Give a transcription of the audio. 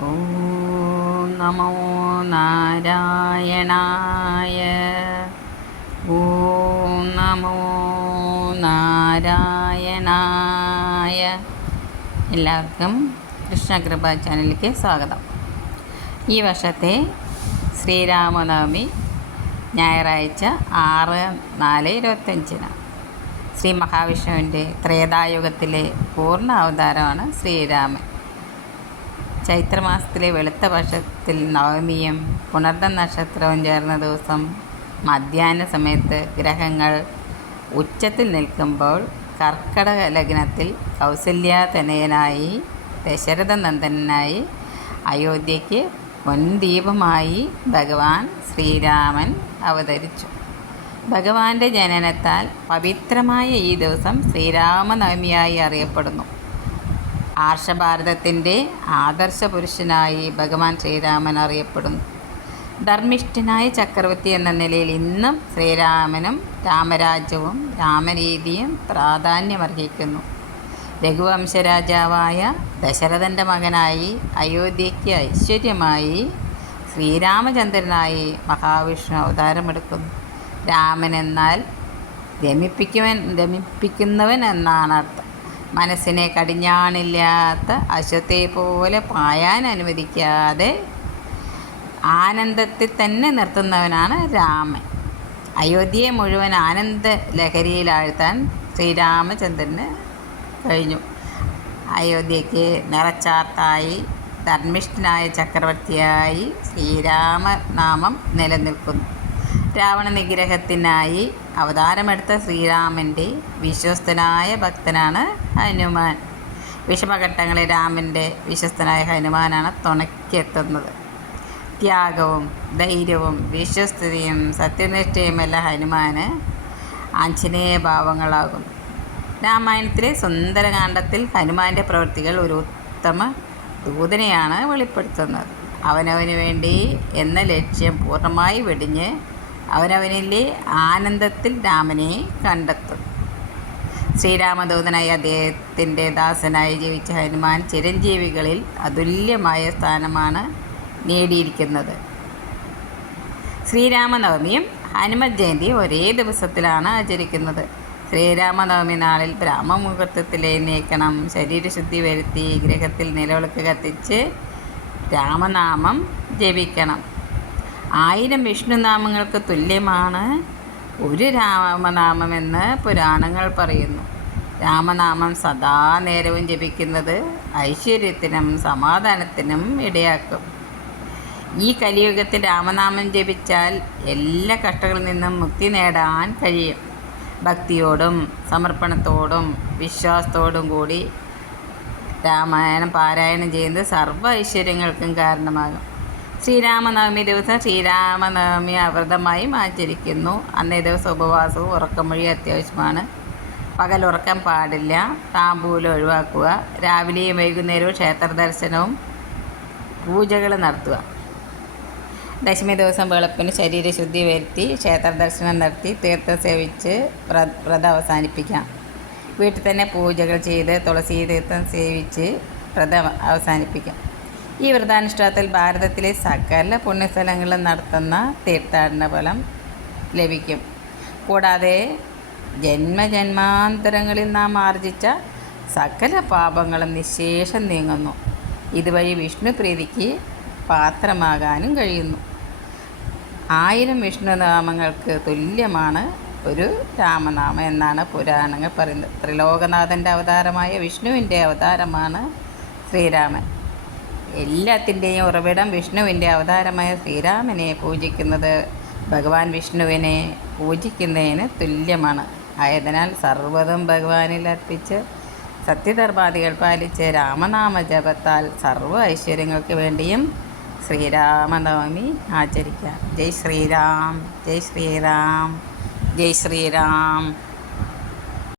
ഓം നമോ നാരായണായ. ഓം നമോ നാരായണായ. എല്ലാവർക്കും കൃഷ്ണകൃപ ചാനലിലേക്ക് സ്വാഗതം. ഈ വർഷത്തെ ശ്രീരാമനവമി ഞായറാഴ്ച ആറ് നാല് ഇരുപത്തഞ്ചിന്. ശ്രീ മഹാവിഷ്ണുവിന്റെ ത്രേതായുഗത്തിലെ പൂർണ അവതാരമാണ് ശ്രീരാമൻ. ചൈത്രമാസത്തിലെ വെളുത്ത പക്ഷത്തിൽ നവമിയും പുണർദ നക്ഷത്രവും ചേർന്ന ദിവസം മധ്യാഹ്ന സമയത്ത് ഗ്രഹങ്ങൾ ഉച്ചത്തിൽ നിൽക്കുമ്പോൾ കർക്കടക ലഗ്നത്തിൽ കൗസല്യാതനയനായി ദശരഥ നന്ദനായി അയോധ്യയ്ക്ക് പൊൻദീപമായി ഭഗവാൻ ശ്രീരാമൻ അവതരിച്ചു. ഭഗവാന്റെ ജനനത്താൽ പവിത്രമായ ഈ ദിവസം ശ്രീരാമനവമിയായി അറിയപ്പെടുന്നു. ആർഷഭാരതത്തിന്റെ ആദർശ പുരുഷനായി ഭഗവാൻ ശ്രീരാമൻ അറിയപ്പെടുന്നു. ധർമ്മിഷ്ഠനായ ചക്രവർത്തി എന്ന നിലയിൽ ഇന്നും ശ്രീരാമനും രാമരാജ്യവും രാമരീതിയും പ്രാധാന്യമർഹിക്കുന്നു. രഘുവംശരാജാവായ ദശരഥന്റെ മകനായി അയോധ്യയ്ക്ക് ഐശ്വര്യമായി ശ്രീരാമചന്ദ്രനായി മഹാവിഷ്ണു അവതാരമെടുക്കുന്നു. രാമൻ എന്നാൽ രമിപ്പിക്കുവൻ രമിപ്പിക്കുന്നവൻ എന്നാണ് അർത്ഥം. മനസ്സിനെ കടിഞ്ഞാണില്ലാത്ത അശ്വത്തെ പോലെ പായാൻ അനുവദിക്കാതെ ആനന്ദത്തിൽ തന്നെ നിർത്തുന്നവനാണ് രാമൻ. അയോധ്യയെ മുഴുവൻ ആനന്ദ ലഹരിയിലാഴ്ത്താൻ ശ്രീരാമചന്ദ്രന് കഴിഞ്ഞു. അയോധ്യയ്ക്ക് നിറച്ചാർത്തായി ധർമ്മിഷ്ഠനായ ചക്രവർത്തിയായി ശ്രീരാമനാമം നിലനിൽക്കുന്നു. രാവണ നിഗ്രഹത്തിനായി അവതാരമെടുത്ത ശ്രീരാമന്റെ വിശ്വസ്തനായ ഭക്തനാണ് ഹനുമാൻ. വിഷമഘട്ടങ്ങളിൽ രാമന്റെ വിശ്വസ്തനായ ഹനുമാനാണ് തുണയ്ക്കെത്തുന്നത് ത്യാഗവും ധൈര്യവും വിശ്വസ്തതയും സത്യനിഷ്ഠയുമെല്ലാം ഹനുമാന് ആഞ്ജനേയ ഭാവങ്ങളാകും. രാമായണത്തിലെ സുന്ദരകാന്ഡത്തിൽ ഹനുമാന്റെ പ്രവൃത്തികൾ ഒരു ഉത്തമ ദൂതനെയാണ് വെളിപ്പെടുത്തുന്നത്. അവനവന് വേണ്ടി എന്ന ലക്ഷ്യം പൂർണമായി വെടിഞ്ഞ് അവനവനിലെ ആനന്ദത്തിൽ രാമനെ കണ്ടെത്തും. ശ്രീരാമദൂതനായി അദ്ദേഹത്തിന്റെ ദാസനായി ജീവിച്ച ഹനുമാൻ ചിരഞ്ജീവികളിൽ അതുല്യമായ സ്ഥാനമാണ് നേടിയിരിക്കുന്നത്. ശ്രീരാമനവമിയും ഹനുമ ജയന്തി ഒരേ ദിവസത്തിലാണ് ആചരിക്കുന്നത്. ശ്രീരാമനവമി നാളിൽ ബ്രാഹ്മമുഹൂർത്തത്തിൽ എഴുന്നേക്കണം ശരീരശുദ്ധി വരുത്തി ഗ്രഹത്തിൽ നിലവിളക്ക് കത്തിച്ച് രാമനാമം ജപിക്കണം. ആയിരം വിഷ്ണുനാമങ്ങൾക്ക് തുല്യമാണ് ഒരു രാമനാമമെന്ന് പുരാണങ്ങൾ പറയുന്നു. രാമനാമം സദാ നേരവും ജപിക്കുന്നത് ഐശ്വര്യത്തിനും സമാധാനത്തിനും ഇടയാക്കും. ഈ കലിയുഗത്തിൽ രാമനാമം ജപിച്ചാൽ എല്ലാ കഷ്ടങ്ങളിൽ നിന്നും മുക്തി നേടാൻ കഴിയും. ഭക്തിയോടും സമർപ്പണത്തോടും വിശ്വാസത്തോടും കൂടി രാമായണം പാരായണം ചെയ്യുന്നത് സർവ ഐശ്വര്യങ്ങൾക്കും കാരണമാകും. ശ്രീരാമനവമി ദിവസം ശ്രീരാമനവമി വ്രതമായും ആചരിക്കുന്നു അന്നേ ദിവസം ഉപവാസവും ഉറക്കമൊഴി അത്യാവശ്യമാണ്. പകൽ ഉറക്കം പാടില്ല. താമ്പൂലം ഒഴിവാക്കുക. രാവിലെയും വൈകുന്നേരവും ക്ഷേത്ര ദർശനവും പൂജകൾ നടത്തുക. ദശമി ദിവസം വെളുപ്പിന് ശരീരശുദ്ധി വരുത്തി ക്ഷേത്ര ദർശനം നടത്തി തീർത്ഥം സേവിച്ച് വ്രതം അവസാനിപ്പിക്കാം. വീട്ടിൽ തന്നെ പൂജകൾ ചെയ്ത് തുളസി തീർത്ഥം സേവിച്ച് വ്രതം അവസാനിപ്പിക്കാം. ഈ വ്രതാനുഷ്ഠാനത്തിൽ ഭാരതത്തിലെ സകല പുണ്യസ്ഥലങ്ങളിലും നടത്തുന്ന തീർത്ഥാടന ഫലം ലഭിക്കും. കൂടാതെ ജന്മജന്മാന്തരങ്ങളിൽ നാം ആർജിച്ച സകല പാപങ്ങളും നിശേഷം നീങ്ങുന്നു. ഇതുവഴി വിഷ്ണു പ്രീതിക്ക് പാത്രമാകാനും കഴിയുന്നു. ആയിരം വിഷ്ണുനാമങ്ങൾക്ക് തുല്യമാണ് ഒരു രാമനാമം എന്നാണ് പുരാണങ്ങൾ പറയുന്നത്. ത്രിലോകനാഥന്റെ അവതാരമായ വിഷ്ണുവിന്റെ അവതാരമാണ് ശ്രീരാമൻ. എല്ലാത്തിന്റെയും ഉറവിടം വിഷ്ണുവിന്റെ അവതാരമായ ശ്രീരാമനെ പൂജിക്കുന്നത് ഭഗവാൻ വിഷ്ണുവിനെ പൂജിക്കുന്നതിന് തുല്യമാണ്. ആയതിനാൽ സർവതും ഭഗവാനിൽ അർപ്പിച്ച് സത്യധർമാദികൾ പാലിച്ച് രാമനാമ ജപത്താൽ സർവ ഐശ്വര്യങ്ങൾക്ക് വേണ്ടിയും ശ്രീരാമനവമി ആചരിക്കാം. ജയ് ശ്രീരാം ജയ് ശ്രീരാം ജയ് ശ്രീരാം.